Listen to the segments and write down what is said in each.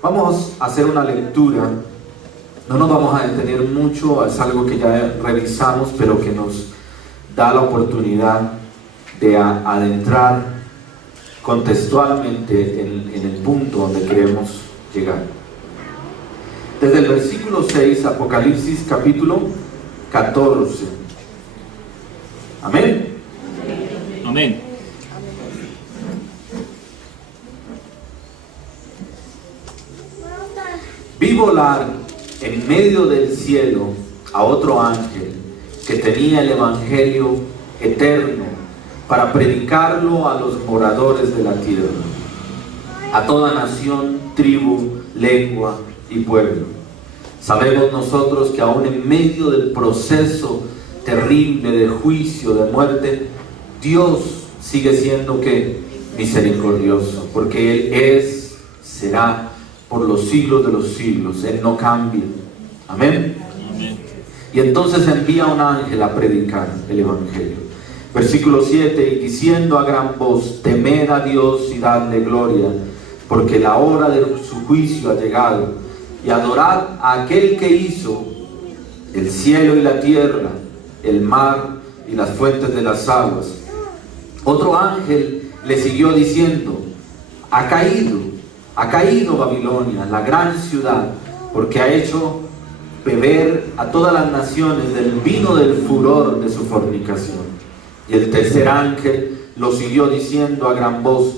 Vamos a hacer una lectura. No nos vamos a detener mucho, es algo que ya revisamos, pero que nos da la oportunidad de adentrar contextualmente en el punto donde queremos llegar. Desde el versículo 6, Apocalipsis capítulo 14. Amén. Amén. Vi volar en medio del cielo a otro ángel que tenía el evangelio eterno para predicarlo a los moradores de la tierra, a toda nación, tribu, lengua y pueblo. Sabemos nosotros que aún en medio del proceso terrible de juicio, de muerte, Dios sigue siendo ¿qué? Misericordioso, porque Él es, será por los siglos de los siglos. Él no cambia. Amén. Amén. Y entonces envía un ángel a predicar el evangelio. Versículo 7, y diciendo a gran voz: temed a Dios y dadle gloria, porque la hora de su juicio ha llegado, y adorad a aquel que hizo el cielo y la tierra, el mar y las fuentes de las aguas. Otro ángel le siguió diciendo: ha caído Babilonia, la gran ciudad, porque ha hecho beber a todas las naciones del vino del furor de su fornicación. Y el tercer ángel lo siguió diciendo a gran voz: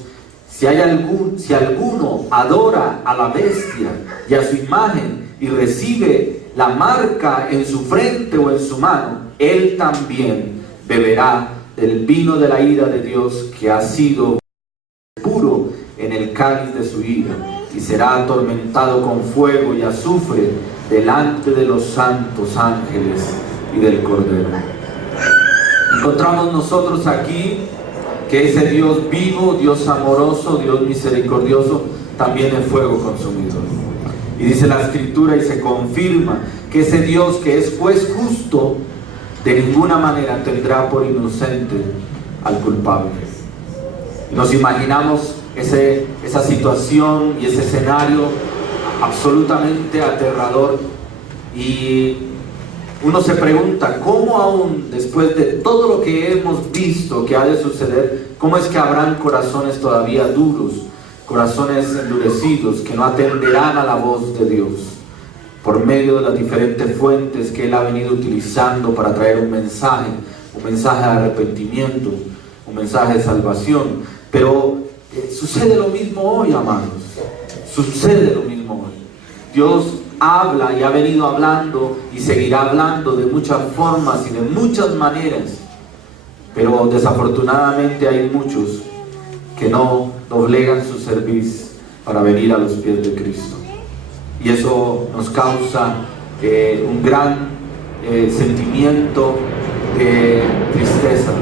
si alguno adora a la bestia y a su imagen y recibe la marca en su frente o en su mano, él también beberá del vino de la ira de Dios, que ha sido puro en el cáliz de su ira, y será atormentado con fuego y azufre delante de los santos ángeles y del Cordero. Encontramos nosotros aquí que ese Dios vivo, Dios amoroso, Dios misericordioso, también es fuego consumidor. Y dice la Escritura, y se confirma, que ese Dios que es juez justo, de ninguna manera tendrá por inocente al culpable. Nos imaginamos esa situación y ese escenario absolutamente aterrador, y uno se pregunta cómo aún después de todo lo que hemos visto que ha de suceder, cómo es que habrán corazones todavía duros, corazones endurecidos, que no atenderán a la voz de Dios por medio de las diferentes fuentes que Él ha venido utilizando para traer un mensaje de arrepentimiento, un mensaje de salvación. Pero sucede lo mismo hoy, amados. Sucede lo mismo hoy. Dios habla y ha venido hablando y seguirá hablando de muchas formas y de muchas maneras, pero desafortunadamente hay muchos que no doblegan su cerviz para venir a los pies de Cristo, y eso nos causa un gran sentimiento de tristeza,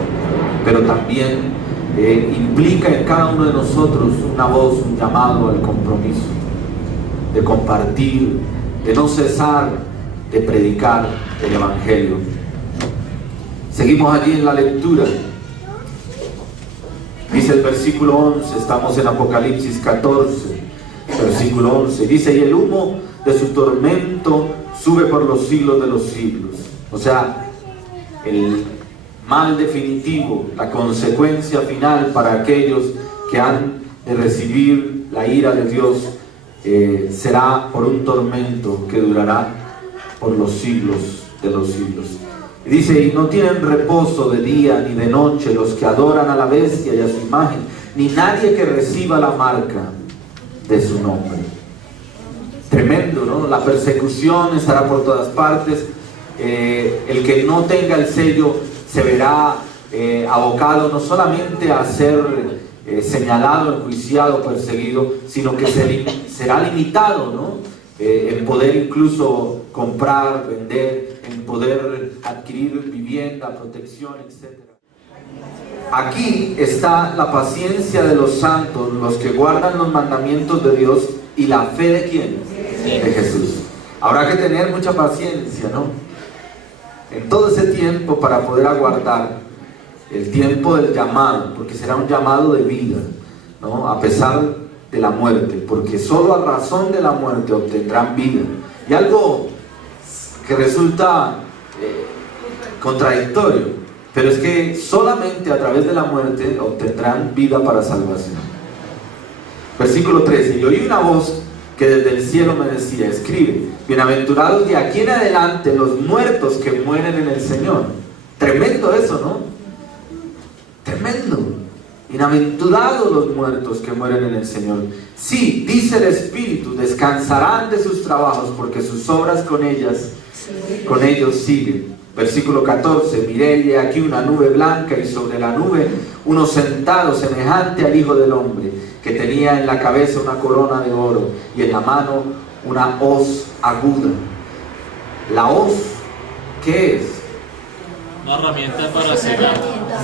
pero también implica en cada uno de nosotros una voz, un llamado al compromiso, de compartir, de no cesar de predicar el evangelio. Seguimos allí en la lectura. Dice el versículo 11, estamos en Apocalipsis 14, versículo 11, dice: y el humo de su tormento sube por los siglos de los siglos. O sea, el mal definitivo, la consecuencia final para aquellos que han de recibir la ira de Dios, será por un tormento que durará por los siglos de los siglos. Y dice: y no tienen reposo de día ni de noche los que adoran a la bestia y a su imagen, ni nadie que reciba la marca de su nombre. Tremendo, ¿no? La persecución estará por todas partes. El que no tenga el sello se verá abocado no solamente a ser señalado, enjuiciado, perseguido, sino que será limitado, ¿no? En poder incluso comprar, vender, en poder adquirir vivienda, protección, etc. Aquí está la paciencia de los santos, los que guardan los mandamientos de Dios, y la fe de ¿quién? De Jesús. Habrá que tener mucha paciencia, ¿no? En todo ese tiempo, para poder aguardar el tiempo del llamado, porque será un llamado de vida, ¿no? A pesar de la muerte, porque solo a razón de la muerte obtendrán vida. Y algo que resulta contradictorio, pero es que solamente a través de la muerte obtendrán vida para salvación. Versículo 13: y oí una voz que desde el cielo me decía: escribe, bienaventurados de aquí en adelante los muertos que mueren en el Señor. Tremendo eso, ¿no? Tremendo. Bienaventurados los muertos que mueren en el Señor. Sí, dice el Espíritu, descansarán de sus trabajos, porque sus obras con ellos siguen. Versículo 14: miré y he aquí una nube blanca, y sobre la nube uno sentado semejante al Hijo del Hombre, que tenía en la cabeza una corona de oro y en la mano una hoz aguda. La hoz, ¿qué es? Una herramienta para cegar.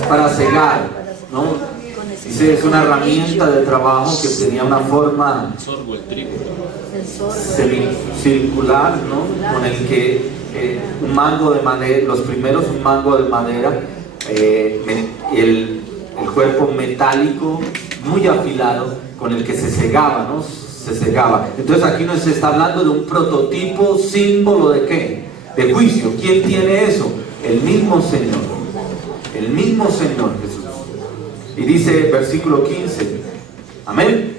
Para cegar, ¿no? Dice, es una herramienta de trabajo que tenía una forma El sorgo, el trigo. semicircular, ¿no? Con el que un mango de madera, los primeros un mango de madera, el cuerpo metálico muy afilado con el que se segaba, ¿no? Se segaba. Entonces aquí nos está hablando de un prototipo, símbolo de ¿qué? De juicio. ¿Quién tiene eso? El mismo Señor. El mismo Señor Jesús. Y dice versículo 15, amén.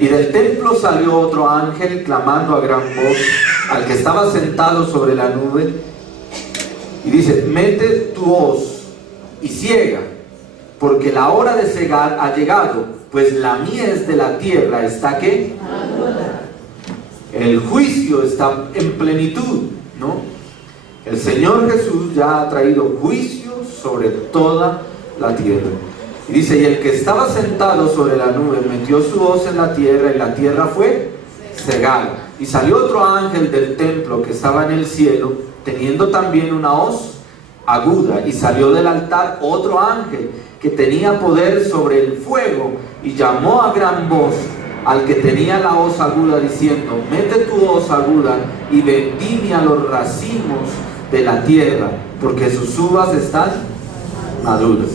Y del templo salió otro ángel clamando a gran voz al que estaba sentado sobre la nube, y dice: mete tu hoz y ciega, porque la hora de cegar ha llegado, pues la mies de la tierra está ¿qué? El juicio está en plenitud, ¿no? El Señor Jesús ya ha traído juicio sobre toda la tierra. Y dice: y el que estaba sentado sobre la nube metió su hoz en la tierra, y la tierra fue cegada. Y salió otro ángel del templo que estaba en el cielo, teniendo también una hoz aguda, y salió del altar otro ángel que tenía poder sobre el fuego, y llamó a gran voz al que tenía la hoz aguda, diciendo: mete tu hoz aguda y vendimia los racimos de la tierra, porque sus uvas están maduras.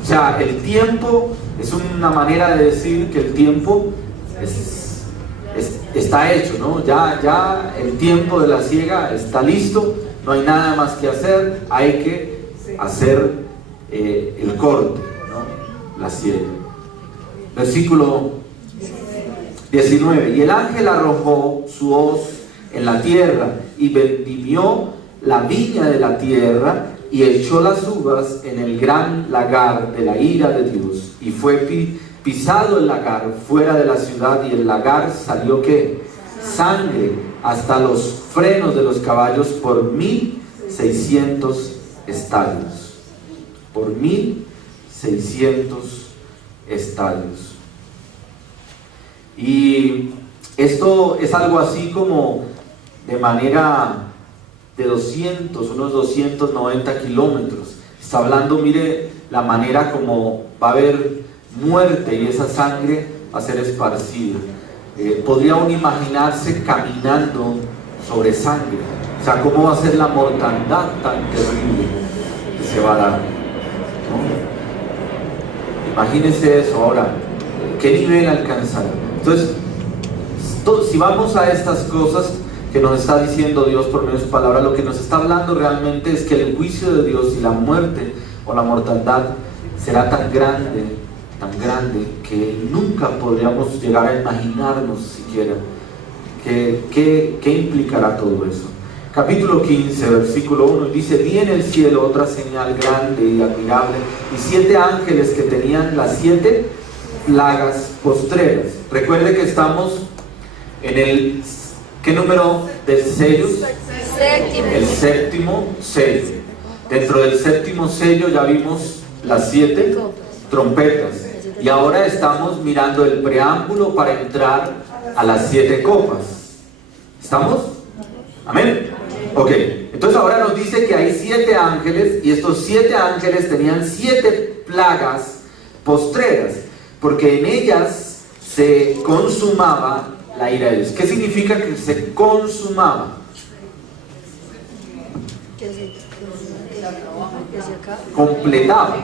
O sea, el tiempo es una manera de decir que el tiempo está hecho, ¿no? Ya el tiempo de la siega está listo, no hay nada más que hacer, hay que hacer el corte, ¿no? La siega. Versículo 19: y el ángel arrojó su hoz en la tierra y vendimió la viña de la tierra, y echó las uvas en el gran lagar de la ira de Dios, y fue pisado el lagar fuera de la ciudad, y el lagar salió ¿qué? Sangre hasta los frenos de los caballos por 1600 estadios. Por 1600 estadios. Y esto es algo así como de manera de unos 290 kilómetros. Está hablando, mire, la manera como va a haber muerte y esa sangre va a ser esparcida. Podría uno imaginarse caminando sobre sangre. O sea, ¿cómo va a ser la mortandad tan terrible que se va a dar? ¿No? Imagínense eso. Ahora, ¿qué nivel alcanzará? Entonces, si vamos a estas cosas que nos está diciendo Dios por medio de su palabra, lo que nos está hablando realmente es que el juicio de Dios y la muerte o la mortandad será tan grande que nunca podríamos llegar a imaginarnos siquiera qué implicará todo eso. Capítulo 15, versículo 1 dice: vi en el cielo otra señal grande y admirable, y 7 ángeles que tenían las 7 plagas postreras. Recuerde que estamos en el ¿qué número del sello? El séptimo sello. Dentro del séptimo sello ya vimos las 7 trompetas. Y ahora estamos mirando el preámbulo para entrar a las 7 copas. ¿Estamos? ¿Amén? Ok. Entonces ahora nos dice que hay 7 ángeles, y estos 7 ángeles tenían 7 plagas postreras, porque en ellas se consumaba la ira de Dios. ¿Qué significa que se consumaba? Completaba.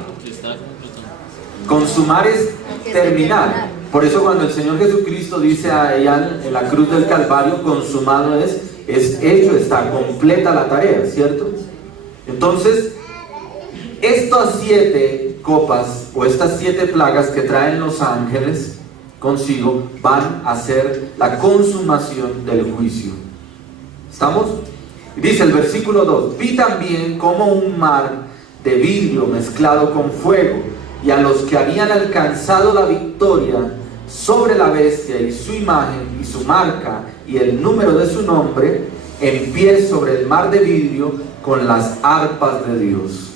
Consumar es terminar. Por eso cuando el Señor Jesucristo dice allá en la cruz del Calvario, consumado es hecho, está completa la tarea, ¿cierto? Entonces, estas 7 copas o estas 7 plagas que traen los ángeles consigo van a ser la consumación del juicio. ¿Estamos? Dice el versículo 2: vi también como un mar de vidrio mezclado con fuego, y a los que habían alcanzado la victoria sobre la bestia y su imagen y su marca y el número de su nombre, en pie sobre el mar de vidrio con las arpas de Dios.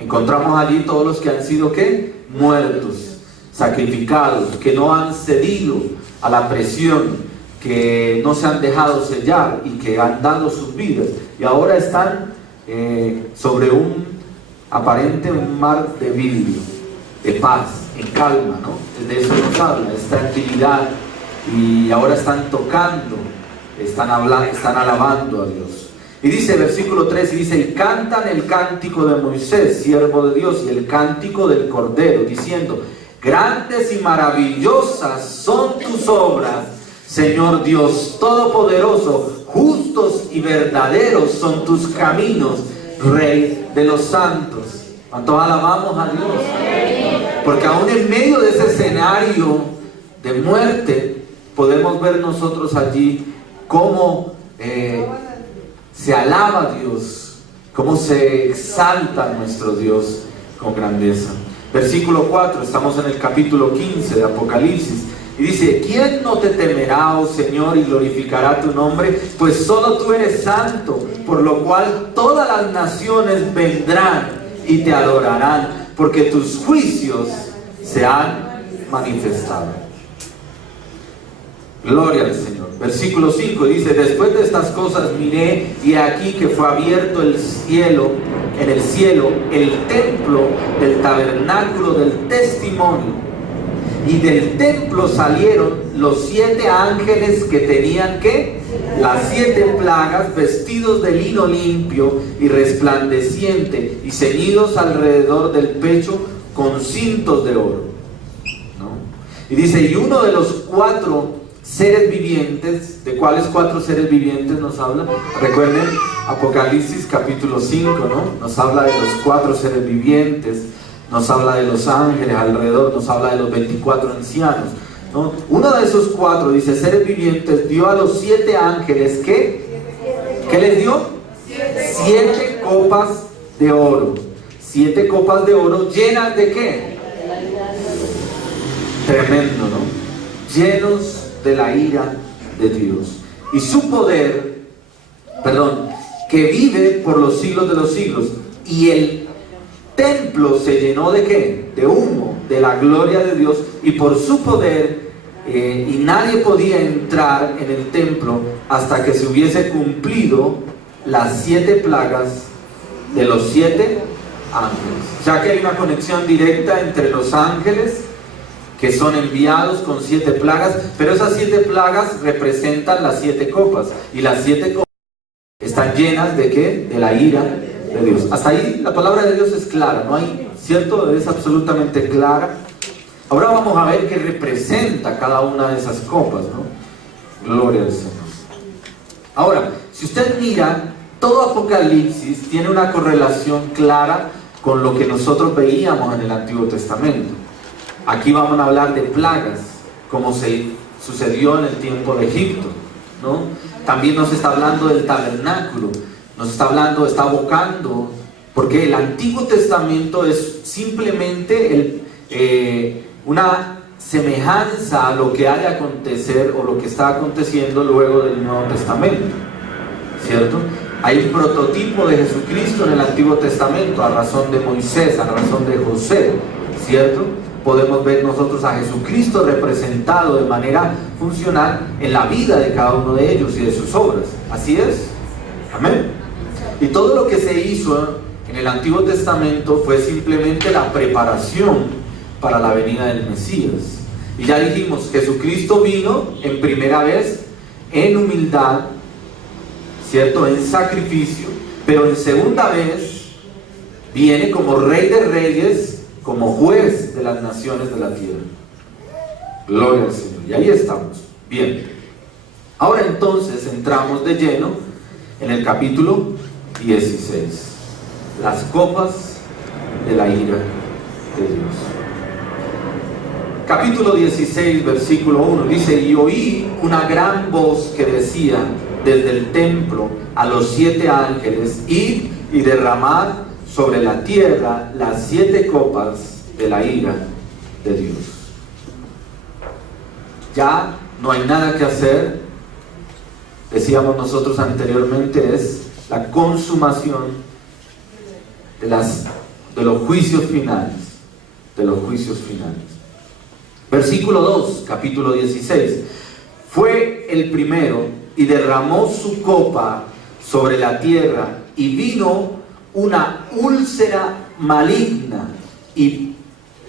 Encontramos allí todos los que han sido ¿qué? Muertos, sacrificados, que no han cedido a la presión, que no se han dejado sellar y que han dado sus vidas, y ahora están sobre un mar de vidrio, de paz, en calma, ¿no? De eso nos habla, es tranquilidad, y ahora están tocando, están hablando, están alabando a Dios. Y dice versículo 3, y dice: y cantan el cántico de Moisés, siervo de Dios, y el cántico del Cordero, diciendo: grandes y maravillosas son tus obras, Señor Dios Todopoderoso, justos y verdaderos son tus caminos, Rey de los santos. ¿Cuántos alabamos a Dios? Porque aún en medio de ese escenario de muerte, podemos ver nosotros allí cómo se alaba a Dios, cómo se exalta a nuestro Dios con grandeza. Versículo 4, estamos en el capítulo 15 de Apocalipsis, y dice: ¿quién no te temerá, oh Señor, y glorificará tu nombre? Pues solo tú eres santo, por lo cual todas las naciones vendrán y te adorarán, porque tus juicios se han manifestado. Gloria al Señor. Versículo 5 dice: después de estas cosas miré, y aquí que fue abierto en el cielo, el templo del tabernáculo del testimonio. Y del templo salieron los 7 ángeles que tenían ¿qué? Las 7 plagas, vestidos de lino limpio y resplandeciente, y ceñidos alrededor del pecho con cintos de oro, ¿no? Y dice: y uno de los 4 seres vivientes, ¿de cuáles 4 seres vivientes nos habla? Recuerden Apocalipsis capítulo 5, ¿no? Nos habla de los 4 seres vivientes, nos habla de los ángeles alrededor, nos habla de los 24 ancianos, ¿no? Uno de esos 4, dice, seres vivientes, dio a los 7 ángeles, ¿qué? ¿Qué les dio? 7 copas de oro. 7 copas de oro llenas de ¿qué? Tremendo, ¿no? Llenos de la ira de Dios. Y su poder, que vive por los siglos de los siglos. Y el templo se llenó de ¿qué? De humo, de la gloria de Dios, y por su poder, y nadie podía entrar en el templo hasta que se hubiese cumplido las 7 plagas de los 7 ángeles. Ya que hay una conexión directa entre los ángeles que son enviados con 7 plagas, pero esas 7 plagas representan las 7 copas, y las 7 copas están llenas de ¿qué? De la ira de Dios. Hasta ahí la palabra de Dios es clara, ¿no hay? ¿Cierto? Es absolutamente clara. Ahora vamos a ver qué representa cada una de esas copas, ¿no? Gloria al Señor. Ahora, si usted mira, todo Apocalipsis tiene una correlación clara con lo que nosotros veíamos en el Antiguo Testamento. Aquí vamos a hablar de plagas, como se sucedió en el tiempo de Egipto, ¿no? También nos está hablando del tabernáculo, nos está hablando, está evocando, porque el Antiguo Testamento es simplemente una semejanza a lo que ha de acontecer o lo que está aconteciendo luego del Nuevo Testamento, ¿cierto? Hay un prototipo de Jesucristo en el Antiguo Testamento, a razón de Moisés, a razón de José, ¿cierto? Podemos ver nosotros a Jesucristo representado de manera funcional en la vida de cada uno de ellos y de sus obras. Así es. Amén. Y todo lo que se hizo en el Antiguo Testamento fue simplemente la preparación para la venida del Mesías. Y ya dijimos, Jesucristo vino en primera vez en humildad, ¿cierto? En sacrificio, pero en segunda vez viene como Rey de Reyes, como juez de las naciones de la tierra. Gloria al Señor. Y ahí estamos. Bien. Ahora entonces entramos de lleno en el capítulo 16. Las copas de la ira de Dios. Capítulo 16, versículo 1. Dice: y oí una gran voz que decía desde el templo a los 7 ángeles: id y derramad sobre la tierra las 7 copas de la ira de Dios. Ya no hay nada que hacer. Decíamos nosotros anteriormente, es la consumación de los juicios finales. De los juicios finales. Versículo 2, capítulo 16. Fue el primero y derramó su copa sobre la tierra, y vino una úlcera maligna y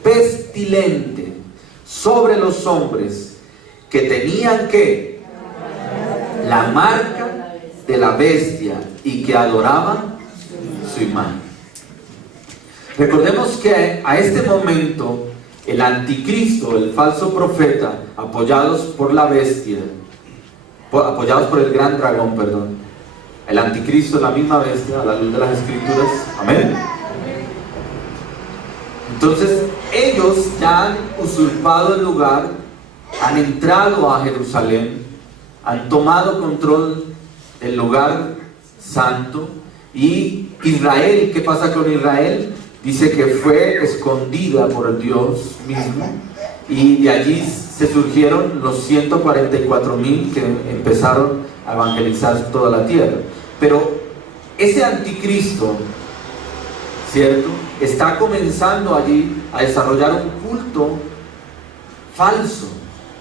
pestilente sobre los hombres que tenían que la marca de la bestia y que adoraban su imagen. Recordemos que a este momento el anticristo, el falso profeta, apoyados por la bestia, apoyados por el gran dragón, perdón. El anticristo es la misma bestia a la luz de las escrituras. Amén. Entonces ellos ya han usurpado el lugar, han entrado a Jerusalén, han tomado control del lugar santo. Y Israel, ¿qué pasa con Israel? Dice que fue escondida por Dios mismo, y de allí se surgieron los 144,000 que empezaron a evangelizar toda la tierra. Pero ese anticristo, ¿cierto?, está comenzando allí a desarrollar un culto falso.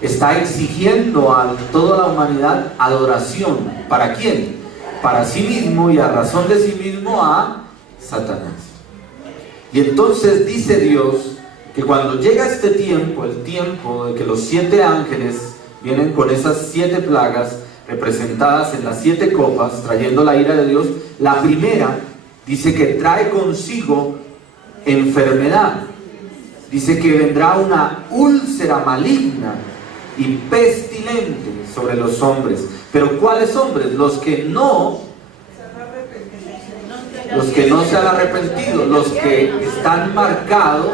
Está exigiendo a toda la humanidad adoración. ¿Para quién? Para sí mismo, y a razón de sí mismo a Satanás. Y entonces dice Dios que cuando llega este tiempo, el tiempo de que los 7 ángeles vienen con esas 7 plagas representadas en las 7 copas, trayendo la ira de Dios, la primera dice que trae consigo enfermedad. Dice que vendrá una úlcera maligna y pestilente sobre los hombres. Pero ¿cuáles hombres? Los que no se han arrepentido, los que están marcados,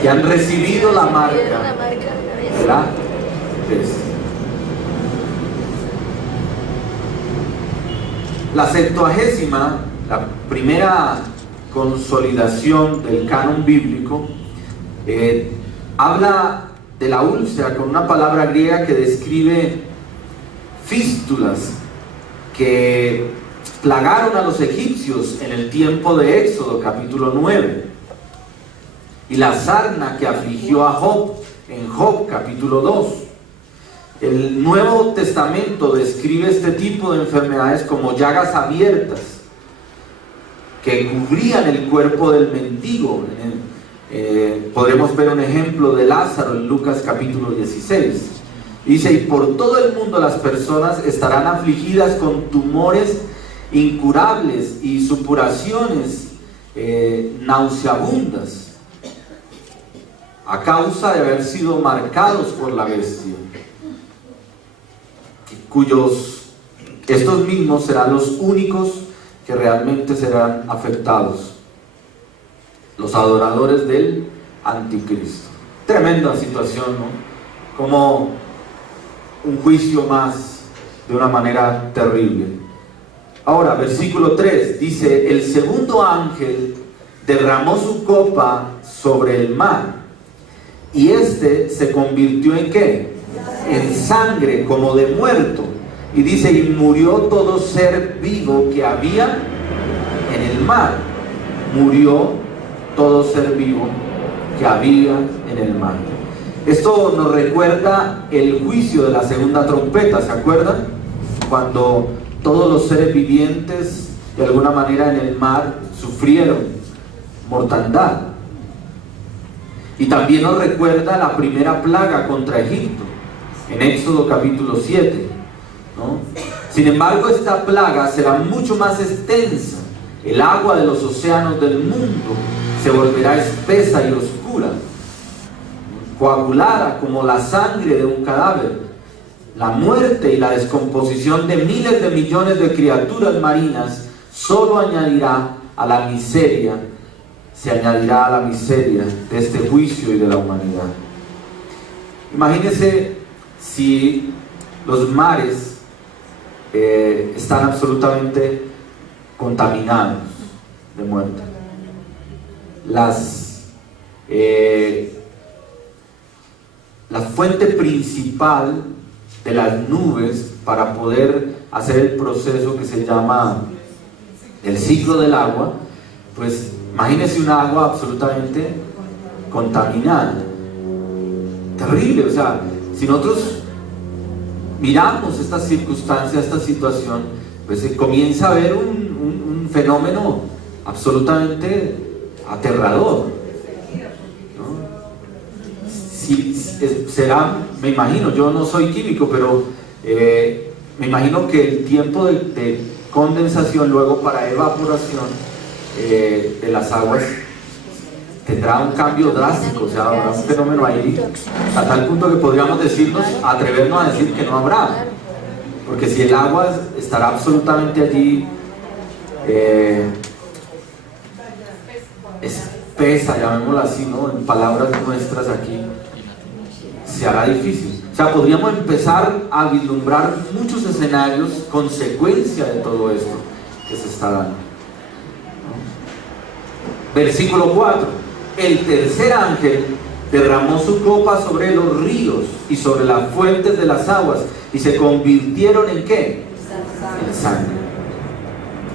que han recibido la marca de la bestia. La 70ª, la primera consolidación del canon bíblico, habla de la úlcera con una palabra griega que describe fístulas que plagaron a los egipcios en el tiempo de Éxodo, capítulo 9, y la sarna que afligió a Job en Job, capítulo 2. El Nuevo Testamento describe este tipo de enfermedades como llagas abiertas que cubrían el cuerpo del mendigo. Podremos ver un ejemplo de Lázaro en Lucas capítulo 16. Dice: y por todo el mundo las personas estarán afligidas con tumores incurables y supuraciones nauseabundas, a causa de haber sido marcados por la bestia, estos mismos serán los únicos que realmente serán afectados, los adoradores del anticristo. Tremenda situación, ¿no? Como un juicio más, de una manera terrible. Ahora, versículo 3 dice: el segundo ángel derramó su copa sobre el mar, y este se convirtió ¿en qué? En sangre, como de muerto. Y dice: y murió todo ser vivo que había en el mar. Murió todo ser vivo que había en el mar. Esto nos recuerda el juicio de la segunda trompeta, ¿se acuerdan? Cuando todos los seres vivientes, de alguna manera en el mar, sufrieron mortandad. Y también nos recuerda la primera plaga contra Egipto, en Éxodo capítulo 7, ¿no? Sin embargo, esta plaga será mucho más extensa. El agua de los océanos del mundo se volverá espesa y oscura. coagulada como la sangre de un cadáver. La muerte y la descomposición de miles de millones de criaturas marinas solo añadirá a la miseria, se añadirá a la miseria de este juicio y de la humanidad. Imagínense si los mares están absolutamente contaminados de muerte. La fuente principal de las nubes para poder hacer el proceso que se llama el ciclo del agua, pues imagínense un agua absolutamente contaminada. Terrible, o sea, si nosotros miramos esta circunstancia, esta situación, pues se comienza a ver un fenómeno absolutamente aterrador, ¿no? Será, me imagino, yo no soy químico, pero me imagino que el tiempo de condensación luego para evaporación de las aguas tendrá un cambio drástico, o sea, habrá un fenómeno ahí a tal punto que podríamos atrevernos a decir que no habrá, porque si el agua estará absolutamente allí espesa, llamémosla así, ¿no? En palabras nuestras aquí, se hará difícil. O sea, podríamos empezar a vislumbrar muchos escenarios, consecuencia de todo esto que se está dando, ¿no? Versículo 4. El tercer ángel derramó su copa sobre los ríos y sobre las fuentes de las aguas, y se convirtieron ¿en qué? En sangre.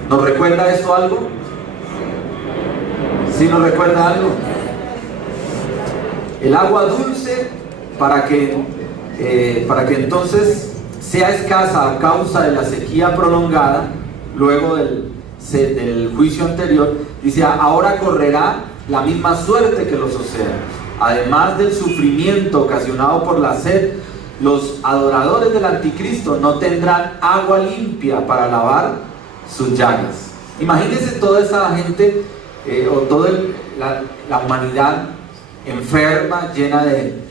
¿Nos recuerda esto algo? ¿Sí nos recuerda algo? El agua dulce, para que entonces sea escasa a causa de la sequía prolongada, luego del juicio anterior, dice, ahora correrá la misma suerte que los océanos. Además del sufrimiento ocasionado por la sed, los adoradores del anticristo no tendrán agua limpia para lavar sus llagas. Imagínense toda esa gente, o toda la humanidad enferma, llena de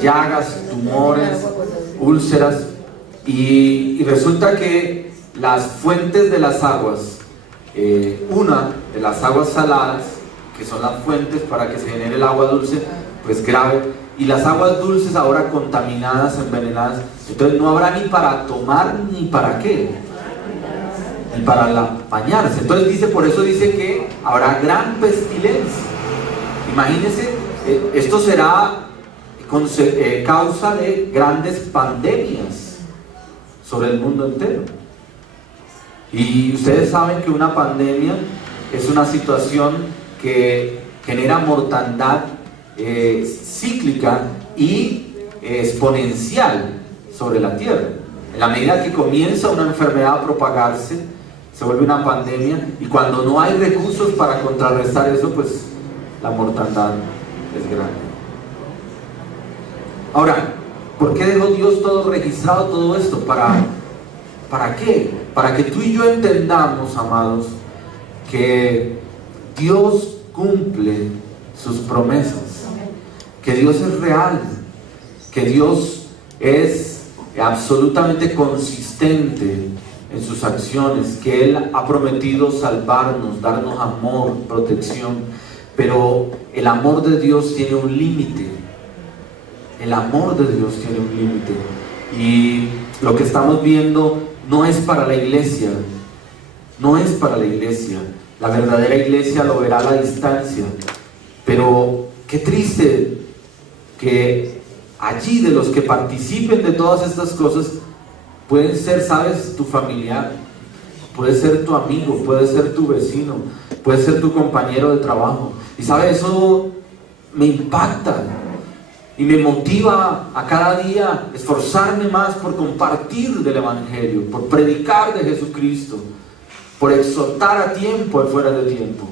llagas, tumores, úlceras, y resulta que las fuentes de las aguas, una de las aguas saladas, que son las fuentes para que se genere el agua dulce, pues grave, y las aguas dulces ahora contaminadas, envenenadas, entonces no habrá ni para tomar ni para qué, ni para bañarse. Entonces por eso dice que habrá gran pestilencia. Imagínense, esto será causa de grandes pandemias sobre el mundo entero. Y ustedes saben que una pandemia es una situación que genera mortandad cíclica y exponencial sobre la tierra. En la medida que comienza una enfermedad a propagarse, se vuelve una pandemia, y cuando no hay recursos para contrarrestar eso, pues la mortandad es grande. Ahora, ¿por qué dejó Dios todo registrado, todo esto? ¿Para qué? Para que tú y yo entendamos, amados, que Dios cumple sus promesas, que Dios es real, que Dios es absolutamente consistente en sus acciones, que Él ha prometido salvarnos, darnos amor, protección, pero el amor de Dios tiene un límite. El amor de Dios tiene un límite, y lo que estamos viendo no es para la iglesia, no es para la iglesia. La verdadera iglesia lo verá a la distancia, pero qué triste que allí, de los que participen de todas estas cosas, pueden ser, sabes, tu familiar, puede ser tu amigo, puede ser tu vecino, puede ser tu compañero de trabajo, y sabes, eso me impacta y me motiva a cada día esforzarme más por compartir del Evangelio, por predicar de Jesucristo, por exhortar a tiempo y fuera de tiempo,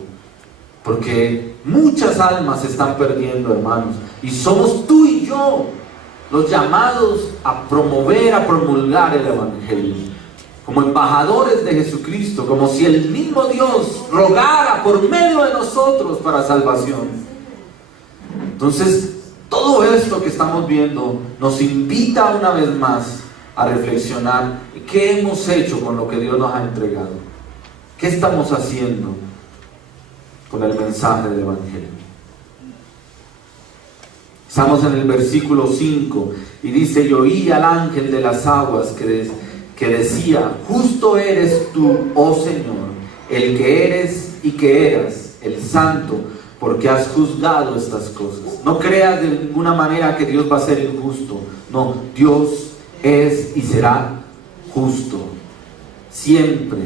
porque muchas almas se están perdiendo, hermanos, y somos tú y yo los llamados a promover, a promulgar el Evangelio, como embajadores de Jesucristo, como si el mismo Dios rogara por medio de nosotros para salvación. Entonces, Todo esto que estamos viendo nos invita una vez más a reflexionar qué hemos hecho con lo que Dios nos ha entregado. ¿Qué estamos haciendo con el mensaje del Evangelio? Estamos en el versículo 5 y dice: y oí al ángel de las aguas que decía: justo eres tú, oh Señor, el que eres y que eras, el santo, porque has juzgado estas cosas. No creas de ninguna manera que Dios va a ser injusto. No, Dios es y será justo, siempre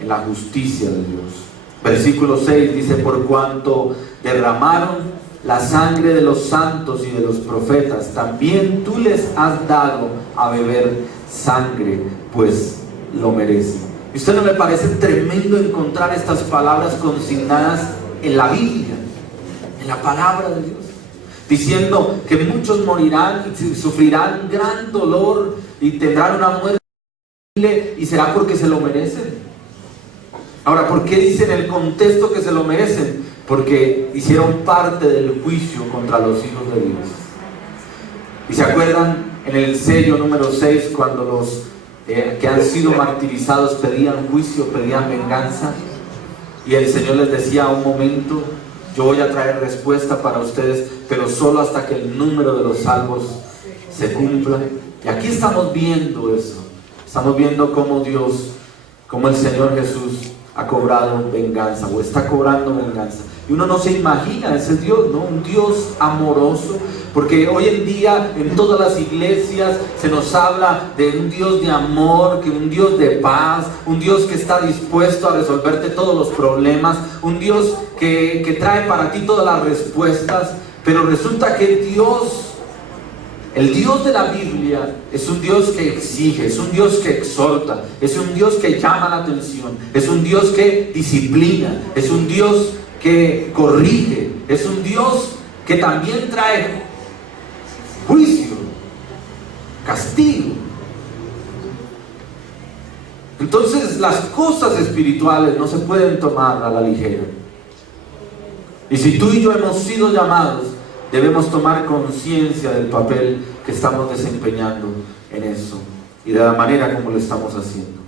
en la justicia de Dios. Versículo 6 dice: por cuanto derramaron la sangre de los santos y de los profetas, también tú les has dado a beber sangre, pues lo merecen. ¿Y usted no le parece tremendo encontrar estas palabras consignadas en la Biblia, en la palabra de Dios? Diciendo que muchos morirán y sufrirán gran dolor y tendrán una muerte horrible, y será porque se lo merecen. Ahora, ¿por qué dice en el contexto que se lo merecen? Porque hicieron parte del juicio contra los hijos de Dios. ¿Y se acuerdan en el sello número 6 cuando los que han sido martirizados pedían juicio, pedían venganza? Y el Señor les decía: un momento, yo voy a traer respuesta para ustedes, pero solo hasta que el número de los salvos se cumpla. Y aquí estamos viendo eso. Estamos viendo cómo Dios, cómo el Señor Jesús ha cobrado venganza, o está cobrando venganza. Y uno no se imagina ese Dios, ¿no? Un Dios amoroso, porque hoy en día en todas las iglesias se nos habla de un Dios de amor, que un Dios de paz, un Dios que está dispuesto a resolverte todos los problemas, un Dios que trae para ti todas las respuestas. Pero resulta que Dios, el Dios de la Biblia, es un Dios que exige, es un Dios que exhorta, es un Dios que llama la atención, es un Dios que disciplina, es un Dios que corrige, es un Dios que también trae juicio, castigo. Entonces las cosas espirituales no se pueden tomar a la ligera. Y si tú y yo hemos sido llamados, debemos tomar conciencia del papel que estamos desempeñando en eso y de la manera como lo estamos haciendo.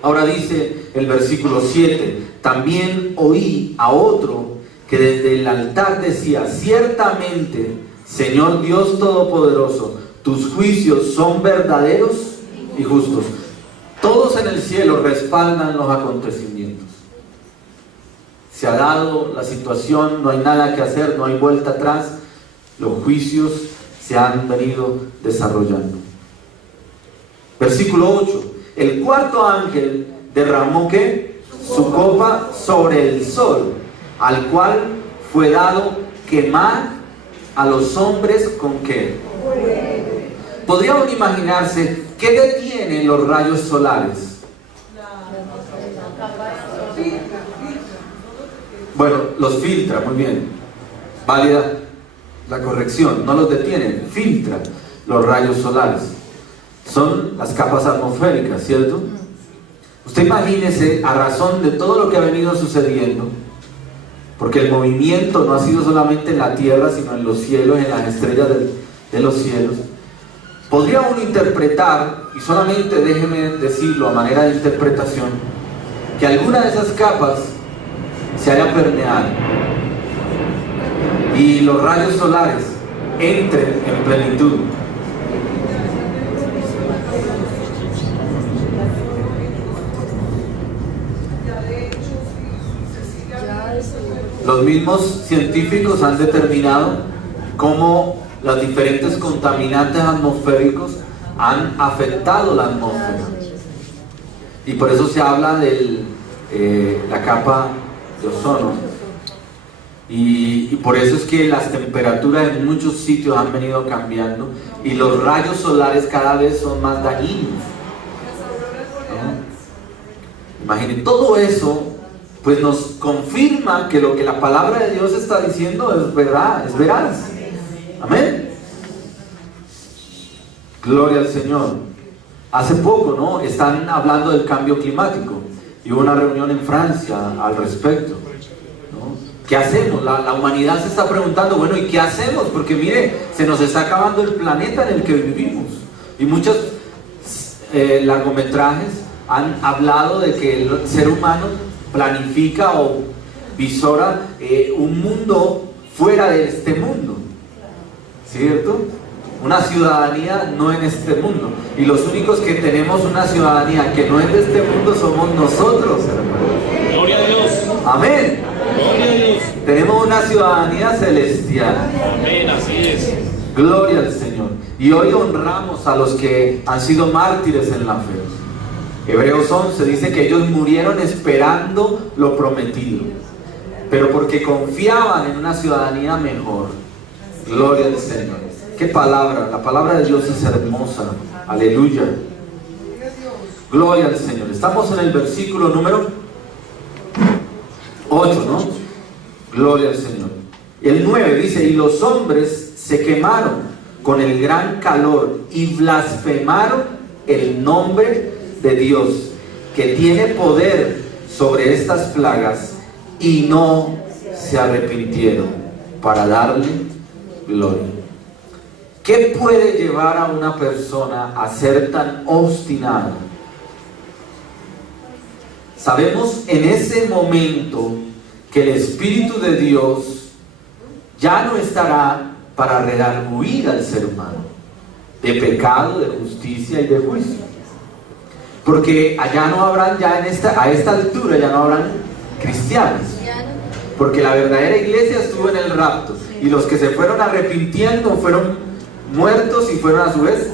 Ahora dice el versículo 7: también oí a otro que desde el altar decía: ciertamente, Señor Dios Todopoderoso, tus juicios son verdaderos y justos. Todos en el cielo respaldan los acontecimientos. Se ha dado la situación, no hay nada que hacer, no hay vuelta atrás. Los juicios se han venido desarrollando. Versículo 8: el cuarto ángel derramó ¿qué? Su copa sobre el sol, al cual fue dado quemar a los hombres ¿con qué? Podríamos imaginarse qué detienen los rayos solares. Bueno, los filtra, muy bien. Válida la corrección, no los detienen, filtra los rayos solares. Son las capas atmosféricas, ¿cierto? Usted imagínese, a razón de todo lo que ha venido sucediendo, porque el movimiento no ha sido solamente en la tierra, sino en los cielos, en las estrellas de los cielos. Podría uno interpretar, y solamente déjeme decirlo a manera de interpretación, que alguna de esas capas se haya permeado y los rayos solares entren en plenitud. Los mismos científicos han determinado cómo los diferentes contaminantes atmosféricos han afectado la atmósfera, y por eso se habla de la capa de ozono, y por eso es que las temperaturas en muchos sitios han venido cambiando y los rayos solares cada vez son más dañinos, ¿no? Imaginen, todo eso pues nos confirma que lo que la palabra de Dios está diciendo es verdad, es veraz. Amén. Gloria al Señor. Hace poco, ¿no?, están hablando del cambio climático y hubo una reunión en Francia al respecto, ¿no? ¿Qué hacemos? La humanidad se está preguntando, bueno, ¿y qué hacemos? Porque mire, se nos está acabando el planeta en el que vivimos. Y muchos largometrajes han hablado de que el ser humano planifica o visora un mundo fuera de este mundo, ¿cierto? Una ciudadanía no en este mundo. Y los únicos que tenemos una ciudadanía que no es de este mundo somos nosotros, hermanos. Gloria a Dios. Amén. Gloria a Dios. Tenemos una ciudadanía celestial. Amén, así es. Gloria al Señor. Y hoy honramos a los que han sido mártires en la fe. Hebreos 11 dice que ellos murieron esperando lo prometido, pero porque confiaban en una ciudadanía mejor. Gloria al Señor. Qué palabra, la palabra de Dios es hermosa. Aleluya. Gloria al Señor. Estamos en el versículo número 8, ¿no? Gloria al Señor. El 9 dice: y los hombres se quemaron con el gran calor y blasfemaron el nombre de Dios, que tiene poder sobre estas plagas, y no se arrepintieron para darle gloria. ¿Qué puede llevar a una persona a ser tan obstinada? Sabemos en ese momento que el Espíritu de Dios ya no estará para redarguir al ser humano de pecado, de justicia y de juicio. Porque allá no habrán, a esta altura ya no habrán cristianos. Porque la verdadera iglesia estuvo en el rapto. Y los que se fueron arrepintiendo fueron muertos y fueron a su vez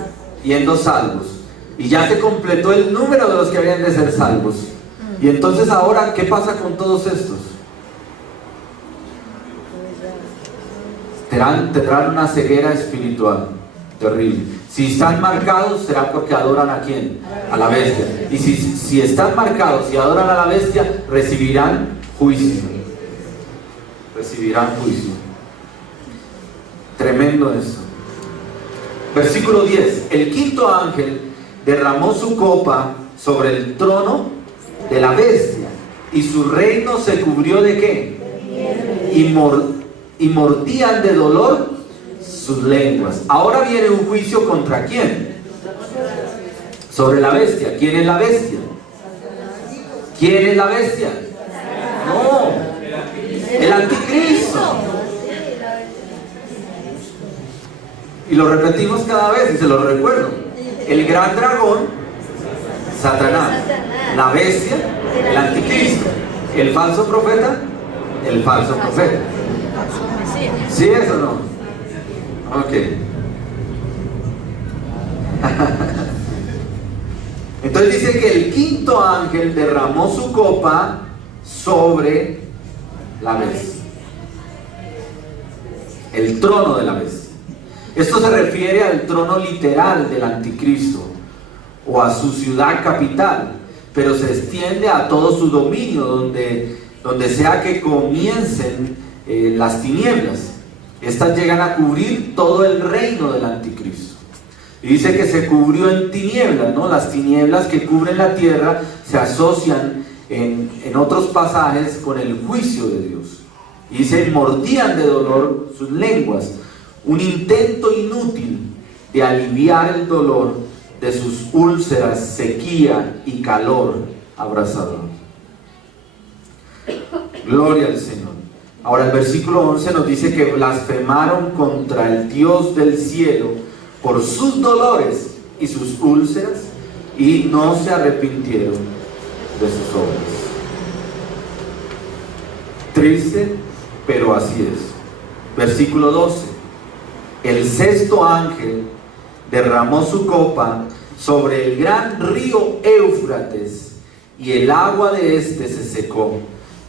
yendo salvos. Y ya se completó el número de los que habían de ser salvos. Y entonces ahora, ¿qué pasa con todos estos? Tendrán una ceguera espiritual terrible. Si están marcados, será porque adoran ¿a quién? A la bestia. Y si están marcados y adoran a la bestia, recibirán juicio. Recibirán juicio. Tremendo eso. Versículo 10. El quinto ángel derramó su copa sobre el trono de la bestia, y su reino se cubrió ¿de qué? Y mordían de dolor sus lenguas. Ahora viene un juicio ¿contra quién? Sobre la bestia. ¿Quién es la bestia? ¿Quién es la bestia? No, el anticristo. Y lo repetimos cada vez y se lo recuerdo. El gran dragón, Satanás. La bestia, el anticristo. El falso profeta, el falso profeta. ¿Sí es o no? Ok. Entonces dice que el quinto ángel derramó su copa sobre la bestia, el trono de la bestia. Esto se refiere al trono literal del anticristo o a su ciudad capital, pero se extiende a todo su dominio, donde sea que comiencen las tinieblas. Estas llegan a cubrir todo el reino del anticristo. Y dice que se cubrió en tinieblas, ¿no? Las tinieblas que cubren la tierra se asocian en otros pasajes con el juicio de Dios. Y dice, mordían de dolor sus lenguas. Un intento inútil de aliviar el dolor de sus úlceras, sequía y calor abrasador. Gloria al Señor. Ahora el versículo 11 nos dice que blasfemaron contra el Dios del cielo por sus dolores y sus úlceras, y no se arrepintieron de sus obras. Triste, pero así es. Versículo 12. El sexto ángel derramó su copa sobre el gran río Éufrates, y el agua de este se secó,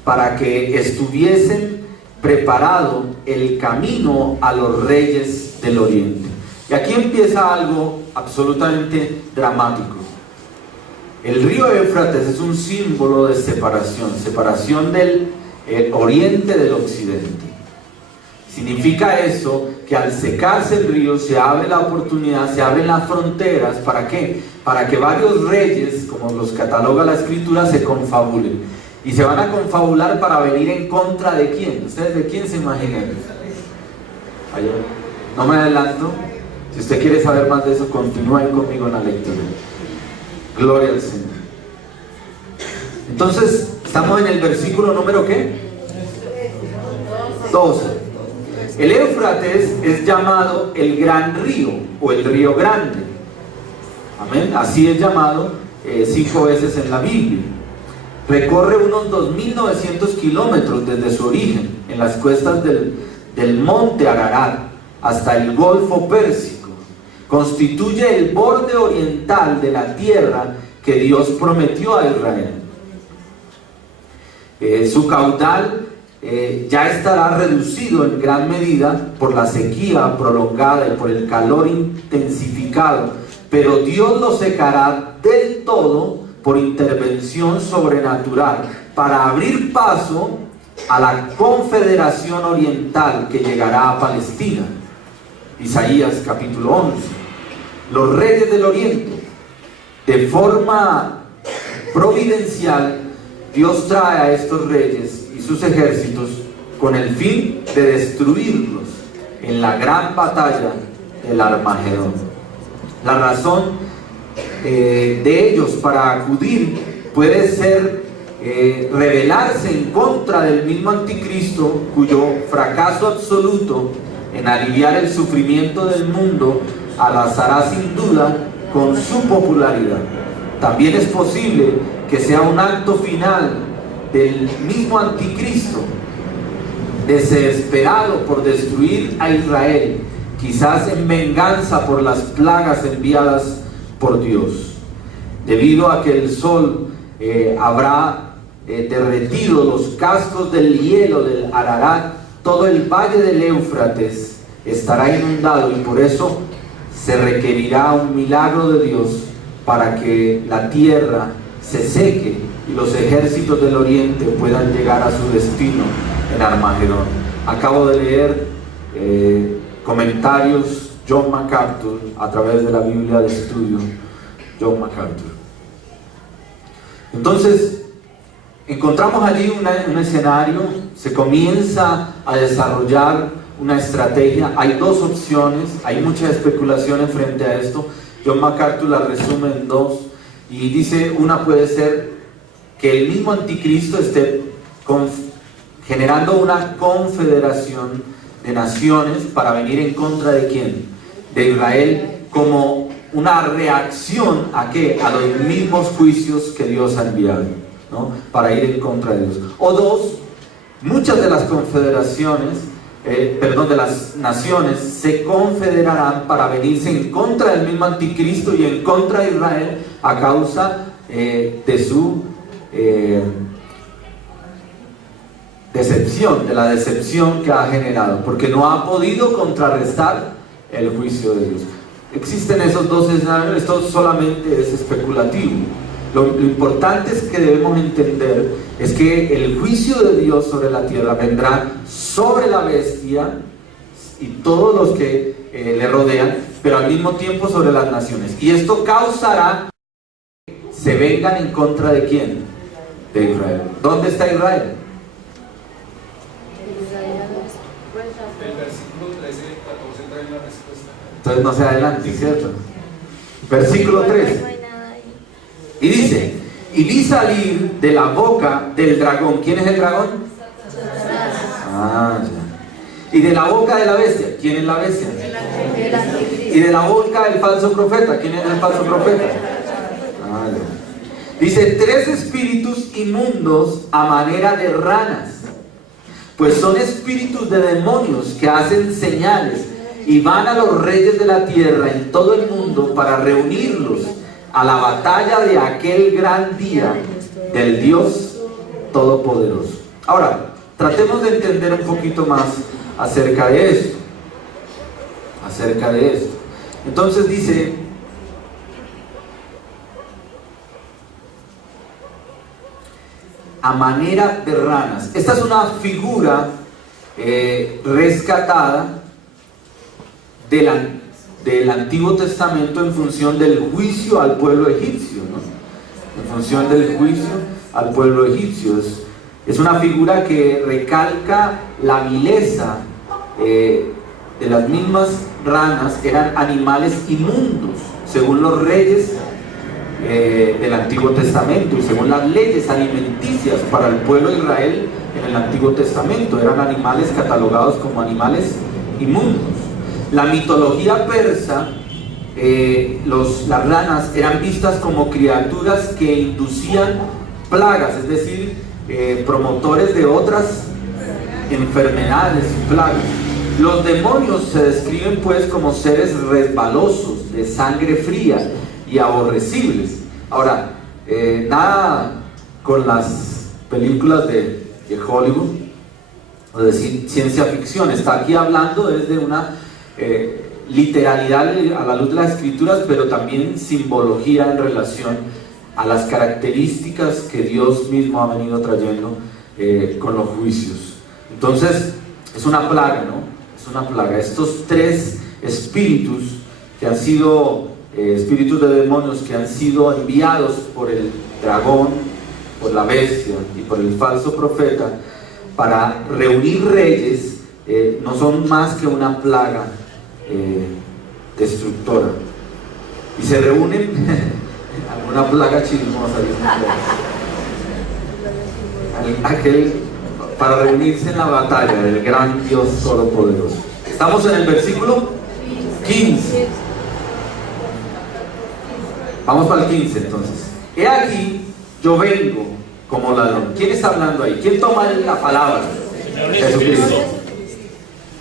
para que estuviesen preparado el camino a los reyes del oriente. Y aquí empieza algo absolutamente dramático. El río Éufrates es un símbolo de separación del oriente del occidente. Significa eso que al secarse el río se abre la oportunidad, se abren las fronteras. ¿Para qué? Para que varios reyes, como los cataloga la Escritura, se confabulen. Y se van a confabular para venir en contra de quién. ¿Ustedes de quién se imaginan? Allá. No me adelanto. Si usted quiere saber más de eso, continúen conmigo en la lectura. Gloria al Señor. Entonces, estamos en el versículo número ¿qué? 12. El Éufrates es llamado el gran río o el río grande. Amén. Así es llamado 5 veces en la Biblia. Recorre unos 2.900 kilómetros desde su origen, en las cuestas del monte Ararat, hasta el Golfo Pérsico. Constituye el borde oriental de la tierra que Dios prometió a Israel. Su caudal ya estará reducido en gran medida por la sequía prolongada y por el calor intensificado, pero Dios lo secará del todo por intervención sobrenatural para abrir paso a la confederación oriental que llegará a Palestina. Isaías capítulo 11. Los reyes del oriente, de forma providencial, Dios trae a estos reyes y sus ejércitos con el fin de destruirlos en la gran batalla del Armagedón. La razón de ellos para acudir puede ser rebelarse en contra del mismo anticristo, cuyo fracaso absoluto en aliviar el sufrimiento del mundo arrasará sin duda con su popularidad. También es posible que sea un acto final del mismo anticristo, desesperado por destruir a Israel, quizás en venganza por las plagas enviadas por Dios. Debido a que el sol habrá derretido los cascos del hielo del Ararat, todo el valle del Éufrates estará inundado, y por eso se requerirá un milagro de Dios para que la tierra se seque y los ejércitos del oriente puedan llegar a su destino en Armagedón. Acabo de leer comentarios John MacArthur a través de la Biblia de estudio John MacArthur. Entonces encontramos allí un escenario, se comienza a desarrollar una estrategia. Hay dos opciones, hay muchas especulaciones frente a esto. John MacArthur la resume en dos y dice: una puede ser que el mismo anticristo esté generando una confederación de naciones para venir en contra de ¿quién? De Israel, como una reacción ¿a qué? A los mismos juicios que Dios ha enviado, ¿no? Para ir en contra de Dios. O dos, muchas de las confederaciones, de las naciones se confederarán para venirse en contra del mismo anticristo y en contra de Israel a causa de su decepción, de la decepción que ha generado, porque no ha podido contrarrestar el juicio de Dios. Existen esos dos escenarios. Esto solamente es especulativo. Lo importante es que debemos entender es que el juicio de Dios sobre la tierra vendrá sobre la bestia y todos los que le rodean, pero al mismo tiempo sobre las naciones. Y esto causará que se vengan en contra de ¿quién? De Israel. ¿Dónde está Israel? El versículo 13 y 14 trae la respuesta. Entonces no se adelante, ¿cierto? Versículo 3. Y dice: y vi salir de la boca del dragón. ¿Quién es el dragón? Ah, ya. Y de la boca de la bestia. ¿Quién es la bestia? Y de la boca del falso profeta. ¿Quién es el falso profeta? Ah, ya. Dice: 3 espíritus inmundos a manera de ranas, pues son espíritus de demonios que hacen señales y van a los reyes de la tierra en todo el mundo para reunirlos a la batalla de aquel gran día del Dios Todopoderoso. Ahora, tratemos de entender un poquito más acerca de esto. Entonces dice: a manera de ranas. Esta es una figura rescatada del Antiguo Testamento en función del juicio al pueblo egipcio, ¿no? En función del juicio al pueblo egipcio. Es una figura que recalca la vileza de las mismas ranas. Eran animales inmundos, según los reyes del Antiguo Testamento y según las leyes alimenticias para el pueblo de Israel en el Antiguo Testamento. Eran animales catalogados como animales inmundos. La mitología persa, las ranas eran vistas como criaturas que inducían plagas, es decir, promotores de otras enfermedades y plagas. Los demonios se describen pues como seres resbalosos, de sangre fría y aborrecibles. Ahora, nada con las películas de Hollywood o de ciencia ficción. Está aquí hablando desde una literalidad a la luz de las escrituras, pero también simbología en relación a las características que Dios mismo ha venido trayendo con los juicios. Entonces, es una plaga, ¿no? Es una plaga. Estos tres espíritus que han sido espíritus de demonios que han sido enviados por el dragón, por la bestia y por el falso profeta para reunir reyes, no son más que una plaga destructora. Y se reúnen alguna plaga chismosa, para reunirse en la batalla del gran Dios Todopoderoso. Estamos en el versículo 15. Vamos para el 15 entonces. He aquí, yo vengo como ladrón. ¿Quién está hablando ahí? ¿Quién toma la palabra? Jesucristo.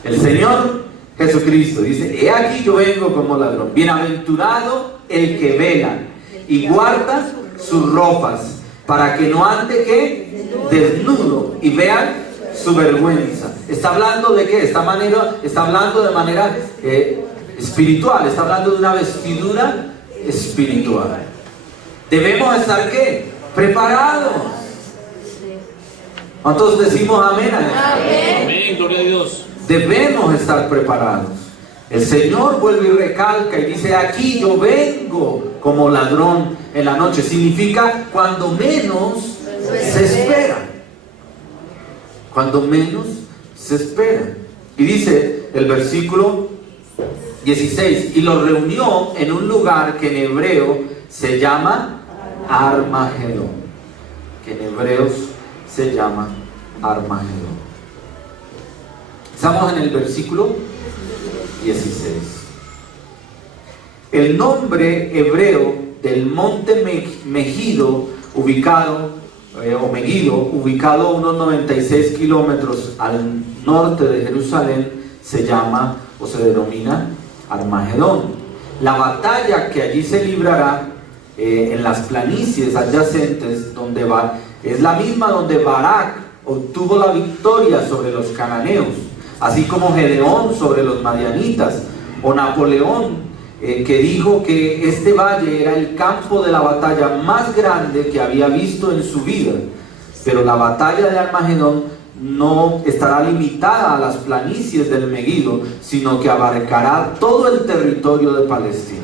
El Señor Jesucristo dice: he aquí, yo vengo como ladrón. Bienaventurado el que vela y guarda sus ropas, para que no ande ¿qué? Desnudo, y vean su vergüenza. ¿Está hablando de qué? Está hablando de manera espiritual. Está hablando de una vestidura espiritual. Debemos estar ¿qué? Preparados. ¿Cuántos decimos amén? Amén, gloria a Dios. Debemos estar preparados. El Señor vuelve y recalca y dice: aquí yo vengo como ladrón en la noche. Significa cuando menos se espera. Cuando menos se espera. Y dice el versículo 16: y los reunió en un lugar que en hebreo se llama Armagedón. Que en hebreos se llama Armagedón. Estamos en el versículo 16. El nombre hebreo del monte Megido, ubicado a unos 96 kilómetros al norte de Jerusalén, se llama o se denomina Armagedón. La batalla que allí se librará en las planicies adyacentes es la misma donde Barak obtuvo la victoria sobre los cananeos, así como Gedeón sobre los madianitas, o Napoleón que dijo que este valle era el campo de la batalla más grande que había visto en su vida. Pero la batalla de Armagedón no estará limitada a las planicies del Megido, sino que abarcará todo el territorio de Palestina.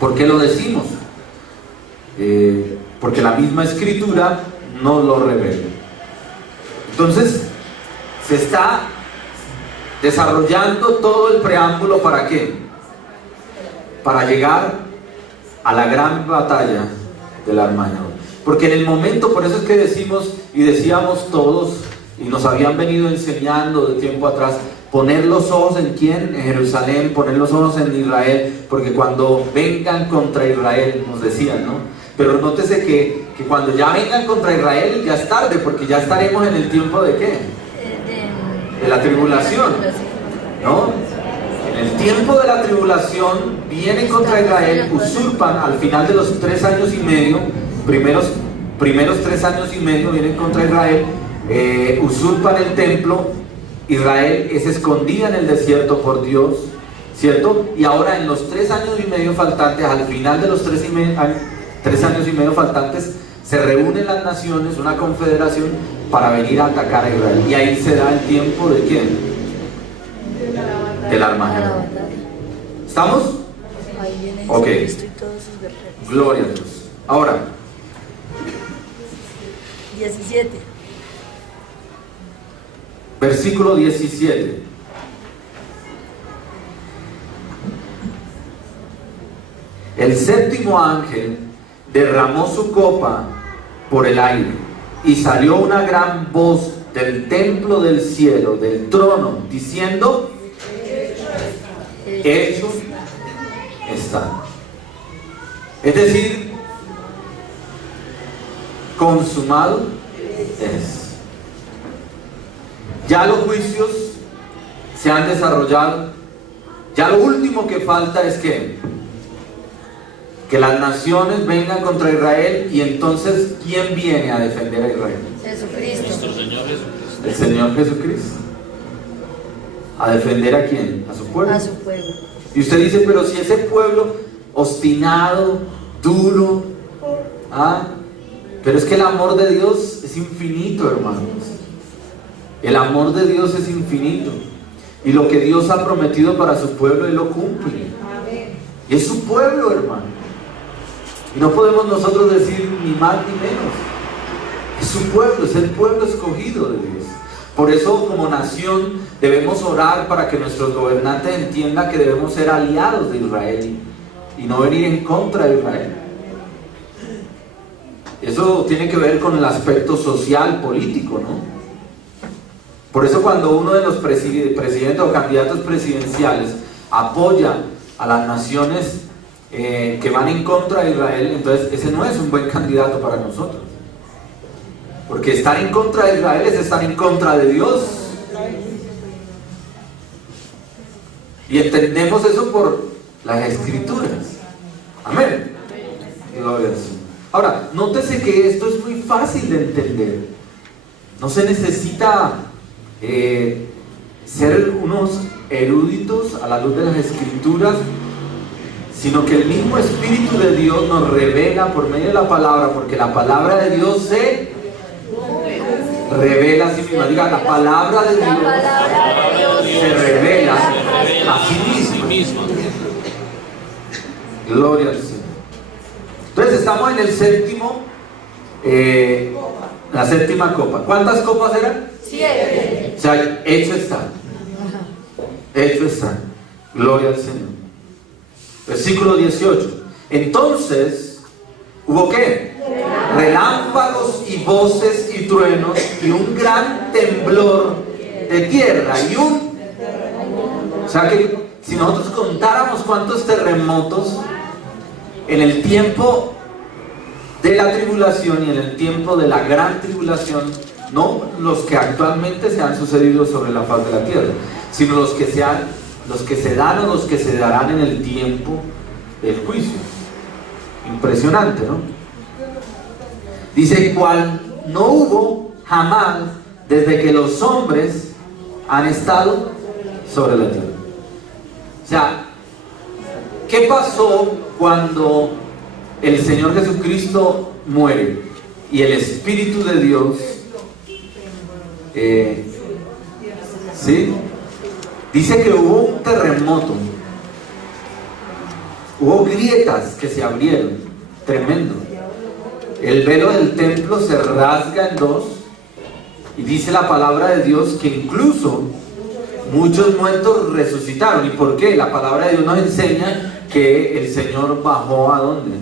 ¿Por qué lo decimos? Porque la misma escritura nos lo revela. Entonces, se está desarrollando todo el preámbulo. ¿Para qué? Para llegar a la gran batalla del Armagedón. Porque en el momento, por eso es que decimos y decíamos todos, y nos habían venido enseñando de tiempo atrás, poner los ojos en quién, en Jerusalén, poner los ojos en Israel, porque cuando vengan contra Israel, nos decían, ¿no? Pero nótese que cuando ya vengan contra Israel ya es tarde, porque ya estaremos en el tiempo de ¿qué? De la tribulación, ¿no? En el tiempo de la tribulación vienen contra Israel, usurpan al final de los 3 años y medio, primeros 3 años y medio vienen contra Israel, usurpan el templo. Israel es escondida en el desierto por Dios, ¿cierto? Y ahora en los 3 años y medio faltantes, al final de los 3 años y medio faltantes, se reúnen las naciones, una confederación, para venir a atacar a Israel. Y ahí se da el tiempo de ¿quién? Del Armagedón. ¿Estamos? Ok. Gloria a Dios. Ahora, 17. Versículo 17. El séptimo ángel derramó su copa por el aire y salió una gran voz del templo del cielo, del trono, diciendo: hecho está. Es decir, consumado es. Ya los juicios se han desarrollado. Ya lo último que falta es que las naciones vengan contra Israel, y entonces ¿quién viene a defender a Israel? Jesucristo. Nuestro Señor Jesucristo. El Señor Jesucristo. ¿A defender a quién? A su pueblo. A su pueblo. Y usted dice, pero si ese pueblo obstinado, duro, pero es que el amor de Dios es infinito, hermanos. El amor de Dios es infinito. Y lo que Dios ha prometido para su pueblo, Él lo cumple. Y es su pueblo, hermano. Y no podemos nosotros decir ni más ni menos. Es su pueblo, es el pueblo escogido de Dios. Por eso, como nación, debemos orar para que nuestros gobernantes entiendan que debemos ser aliados de Israel y no venir en contra de Israel. Eso tiene que ver con el aspecto social, político, ¿no? Por eso cuando uno de los presidentes o candidatos presidenciales apoya a las naciones que van en contra de Israel, entonces ese no es un buen candidato para nosotros. Porque estar en contra de Israel es estar en contra de Dios. Y entendemos eso por las Escrituras. Amén. Gloria al Señor. Ahora, nótese que esto es muy fácil de entender. No se necesita ser unos eruditos a la luz de las Escrituras, sino que el mismo Espíritu de Dios nos revela por medio de la palabra, porque la palabra de Dios se revela a sí misma. Diga, la palabra de Dios se revela a sí misma. Gloria al Señor. Entonces estamos en el séptimo, la séptima copa. ¿Cuántas copas eran? 7. O sea, hecho está. Hecho está. Gloria al Señor. Versículo 18. Entonces, ¿hubo qué? Relámpagos y voces y truenos y un gran temblor de tierra y o sea que si nosotros contáramos cuántos terremotos en el tiempo de la tribulación y en el tiempo de la gran tribulación, no los que actualmente se han sucedido sobre la faz de la tierra, sino los que se dan o los que se darán en el tiempo del juicio. Impresionante, ¿no? Dice, cual no hubo jamás desde que los hombres han estado sobre la tierra. O sea, ¿qué pasó cuando el Señor Jesucristo muere y el Espíritu de Dios ¿sí? Dice que hubo un terremoto, hubo grietas que se abrieron, tremendo. El velo del templo se rasga en dos y dice la palabra de Dios que incluso muchos muertos resucitaron. ¿Y por qué? La palabra de Dios nos enseña que el Señor bajó ¿a dónde?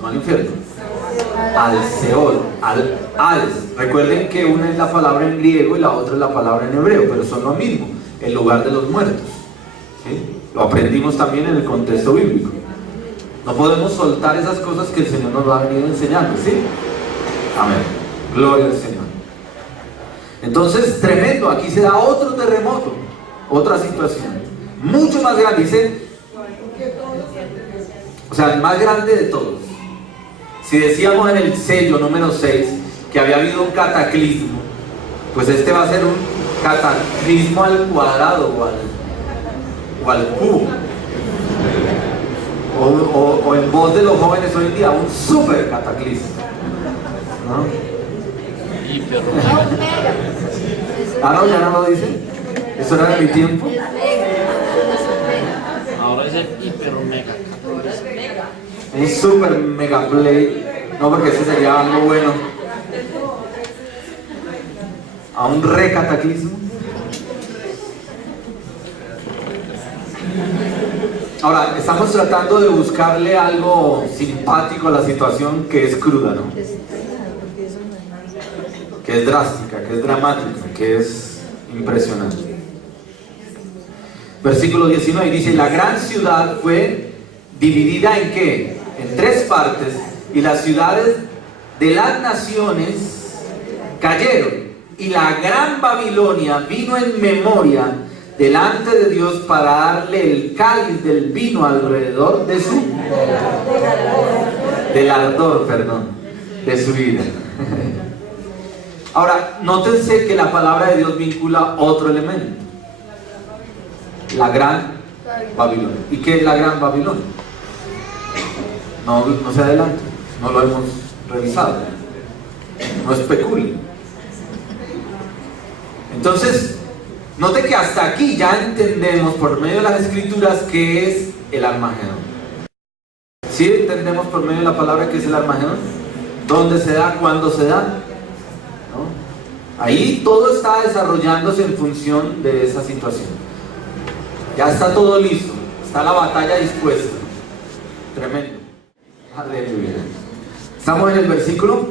No al infierno, al Seol, al Hades. Recuerden que una es la palabra en griego y la otra es la palabra en hebreo, pero son lo mismo, el lugar de los muertos. ¿Sí? Lo aprendimos también en el contexto bíblico. No podemos soltar esas cosas que el Señor nos ha venido enseñando, ¿sí? Amén. Gloria al Señor. Entonces, tremendo, aquí se da otro terremoto, otra situación, mucho más grande, dice, o sea, el más grande de todos. Si decíamos en el sello número 6 que había habido un cataclismo, pues este va a ser un cataclismo al cuadrado o al cubo. O en voz de los jóvenes hoy en día, un super cataclismo, ¿no? No, ya no lo dicen. Eso era de mi tiempo. Ahora es el hiper mega. Un super mega play. No, porque ese sería algo bueno. A un recataclismo. Ahora, estamos tratando de buscarle algo simpático a la situación que es cruda, ¿no? Que es drástica, que es dramática, que es impresionante. Versículo 19 dice: la gran ciudad fue dividida ¿en qué? En 3 partes, y las ciudades de las naciones cayeron, y la gran Babilonia vino en memoria delante de Dios para darle el cáliz del vino alrededor de su de su ira. Ahora, nótense que la palabra de Dios vincula otro elemento: la gran Babilonia. ¿Y qué es la gran Babilonia? No se adelante, no lo hemos revisado, no especule. Entonces, note que hasta aquí ya entendemos por medio de las escrituras qué es el Armagedón. ¿Sí entendemos por medio de la palabra qué es el Armagedón? ¿Dónde se da? ¿Cuándo se da? ¿No? Ahí todo está desarrollándose en función de esa situación. Ya está todo listo, está la batalla dispuesta. Tremendo. Aleluya. Estamos en el versículo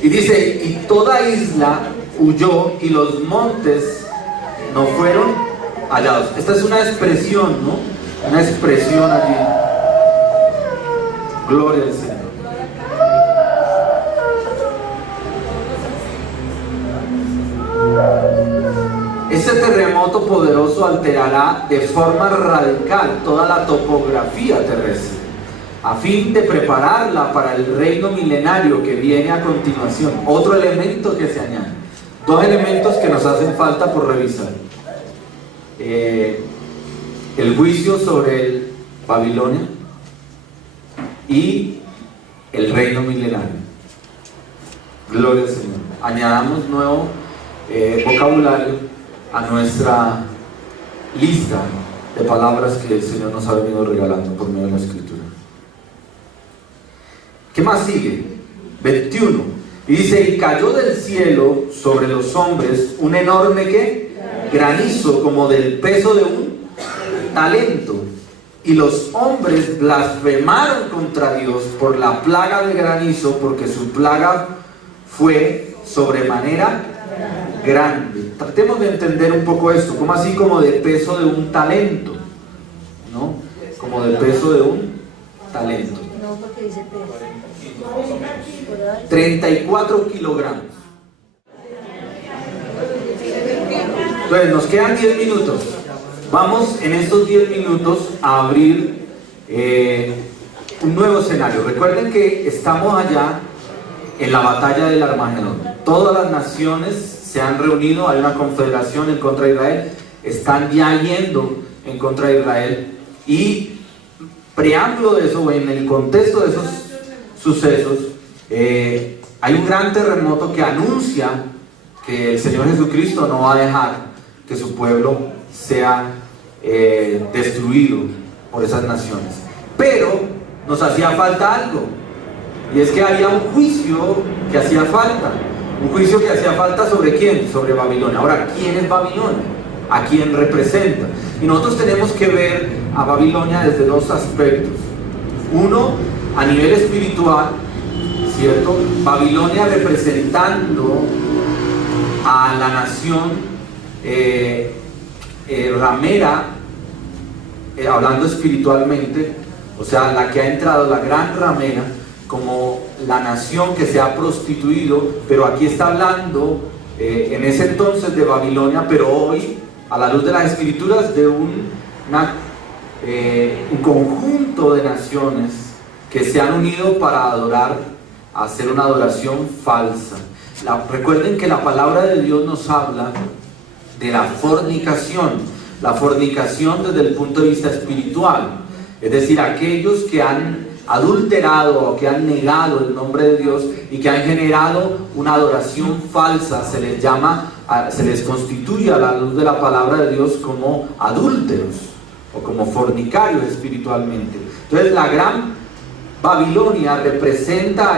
y dice: y toda isla huyó y los montes no fueron hallados. Esta es una expresión, ¿no? Una expresión allí. Gloria al Señor. Este terremoto poderoso alterará de forma radical toda la topografía terrestre, a fin de prepararla para el reino milenario que viene a continuación. Otro elemento que se añade. 2 elementos que nos hacen falta por revisar: el juicio sobre Babilonia y el reino milenario. Gloria al Señor. Añadamos nuevo vocabulario a nuestra lista de palabras que el Señor nos ha venido regalando por medio de la Escritura. ¿Qué más sigue? 21. Y dice: y cayó del cielo sobre los hombres un enorme ¿qué? Granizo, como del peso de un talento. Y los hombres blasfemaron contra Dios por la plaga del granizo, porque su plaga fue sobremanera grande. Tratemos de entender un poco esto. ¿Cómo así como de peso de un talento? ¿No? Como del peso de un talento. No, porque dice peso. 34 kilogramos. Entonces nos quedan 10 minutos. Vamos en estos 10 minutos a abrir un nuevo escenario. Recuerden que estamos allá en la batalla del Armagedón. Todas las naciones se han reunido, hay una confederación en contra de Israel, están ya yendo en contra de Israel. Y preámbulo de eso, en el contexto de esos sucesos, hay un gran terremoto que anuncia que el Señor Jesucristo no va a dejar que su pueblo sea destruido por esas naciones. Pero nos hacía falta algo, y es que había un juicio que hacía falta. Un juicio que hacía falta ¿sobre quién? Sobre Babilonia. Ahora, ¿quién es Babilonia? ¿A quién representa? Y nosotros tenemos que ver a Babilonia desde 2 aspectos. Uno, a nivel espiritual, ¿cierto? Babilonia representando a la nación ramera, hablando espiritualmente, o sea, la que ha entrado, la gran ramera, como la nación que se ha prostituido. Pero aquí está hablando en ese entonces de Babilonia, pero hoy, a la luz de las escrituras, de un conjunto de naciones que se han unido para adorar, hacer una adoración falsa. Recuerden que la palabra de Dios nos habla de la fornicación desde el punto de vista espiritual, es decir, aquellos que han adulterado o que han negado el nombre de Dios y que han generado una adoración falsa, se les constituye a la luz de la palabra de Dios como adúlteros o como fornicarios espiritualmente. Entonces la gran Babilonia representa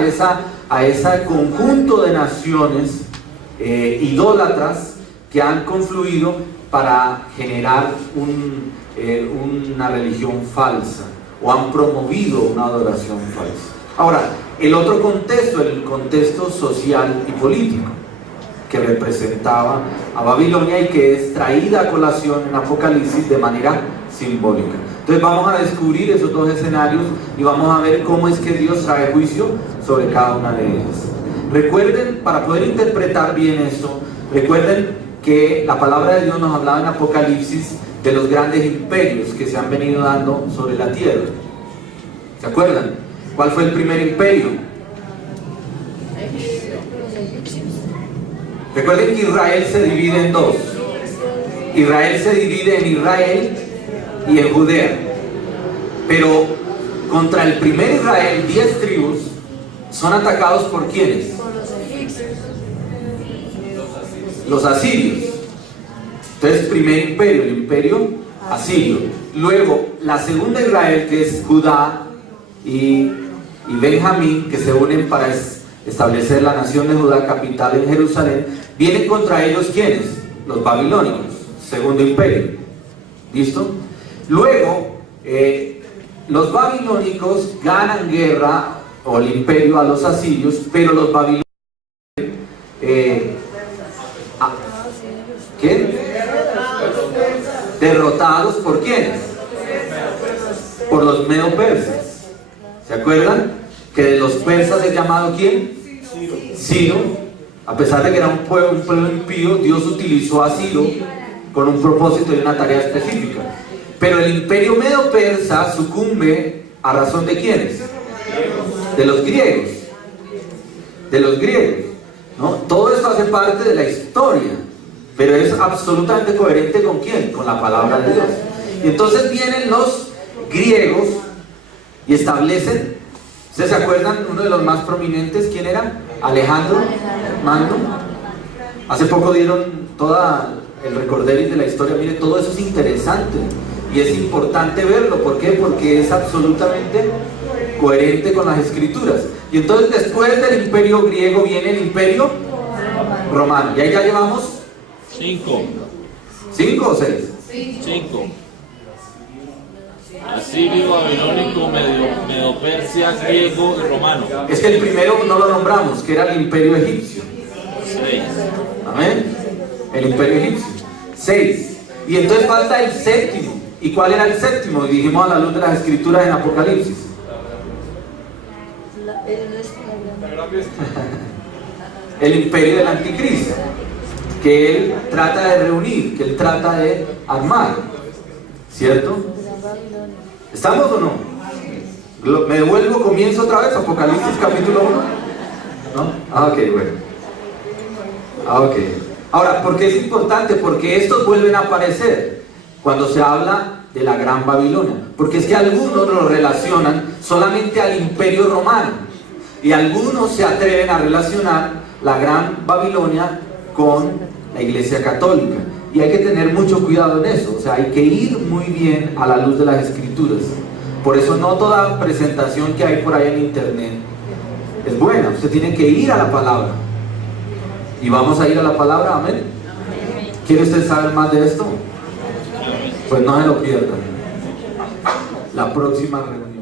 a ese conjunto de naciones idólatras que han confluido para generar una religión falsa, o han promovido una adoración falsa. Ahora, el otro contexto, el contexto social y político, que representaba a Babilonia y que es traída a colación en Apocalipsis de manera simbólica. Entonces vamos a descubrir esos dos escenarios y vamos a ver cómo es que Dios trae juicio sobre cada una de ellas. Recuerden, para poder interpretar bien esto, recuerden que la palabra de Dios nos hablaba en Apocalipsis de los grandes imperios que se han venido dando sobre la tierra. ¿Se acuerdan? ¿Cuál fue el primer imperio? Recuerden que Israel se divide en dos. Israel se divide en Israel y en Judea. Pero contra el primer Israel, 10 tribus son atacados por ¿quiénes? Los asirios. Entonces, primer imperio, el imperio asirio. Luego, la segunda Israel, que es Judá y Benjamín, que se unen para establecer la nación de Judá, capital en Jerusalén. Vienen contra ellos ¿quiénes? Los babilónicos, segundo imperio. ¿Listo? Luego, los babilónicos ganan guerra, o el imperio, a los asirios, pero los babilónicos ¿qué? Derrotados por ¿quiénes? Por los medo-persas. ¿Se acuerdan? Que de los persas es llamado ¿quién? Ciro. A pesar de que era un pueblo impío, Dios utilizó a Ciro con un propósito y una tarea específica. Pero el imperio medo-persa sucumbe a razón de ¿quiénes? De los griegos. De los griegos, ¿no? Todo esto hace parte de la historia, pero es absolutamente coherente ¿con quién? Con la palabra de Dios. Y entonces vienen los griegos y establecen. ¿Ustedes se acuerdan? Uno de los más prominentes, ¿quién era? Alejandro Magno. Hace poco dieron todo el recorderis de la historia. Mire, todo eso es interesante y es importante verlo. ¿Por qué? Porque es absolutamente coherente con las escrituras. Y entonces después del imperio griego viene el imperio romano. Y ahí ya llevamos 5. ¿5 o 6? 5. Asirio, babilónico, medo-persia, griego y romano. Es que el primero no lo nombramos, que era el imperio egipcio. 6. Amén. El imperio egipcio. 6. Y entonces falta el séptimo. ¿Y cuál era el séptimo? Dijimos a la luz de las escrituras en Apocalipsis. El imperio del anticristo, que él trata de reunir, que él trata de armar. ¿Cierto? ¿Estamos o no? ¿Me devuelvo? ¿Comienzo otra vez? Apocalipsis capítulo 1. ¿No? Ok, bueno. Ok. Ahora, ¿por qué es importante? Porque estos vuelven a aparecer cuando se habla de la Gran Babilonia. Porque es que algunos lo relacionan solamente al Imperio Romano. Y algunos se atreven a relacionar la Gran Babilonia con la Iglesia Católica. Y hay que tener mucho cuidado en eso. O sea, hay que ir muy bien a la luz de las Escrituras. Por eso no toda presentación que hay por ahí en internet es buena. Usted tiene que ir a la palabra. Y vamos a ir a la palabra, amén. ¿Quiere usted saber más de esto? Pues no se lo pierdan. La próxima reunión.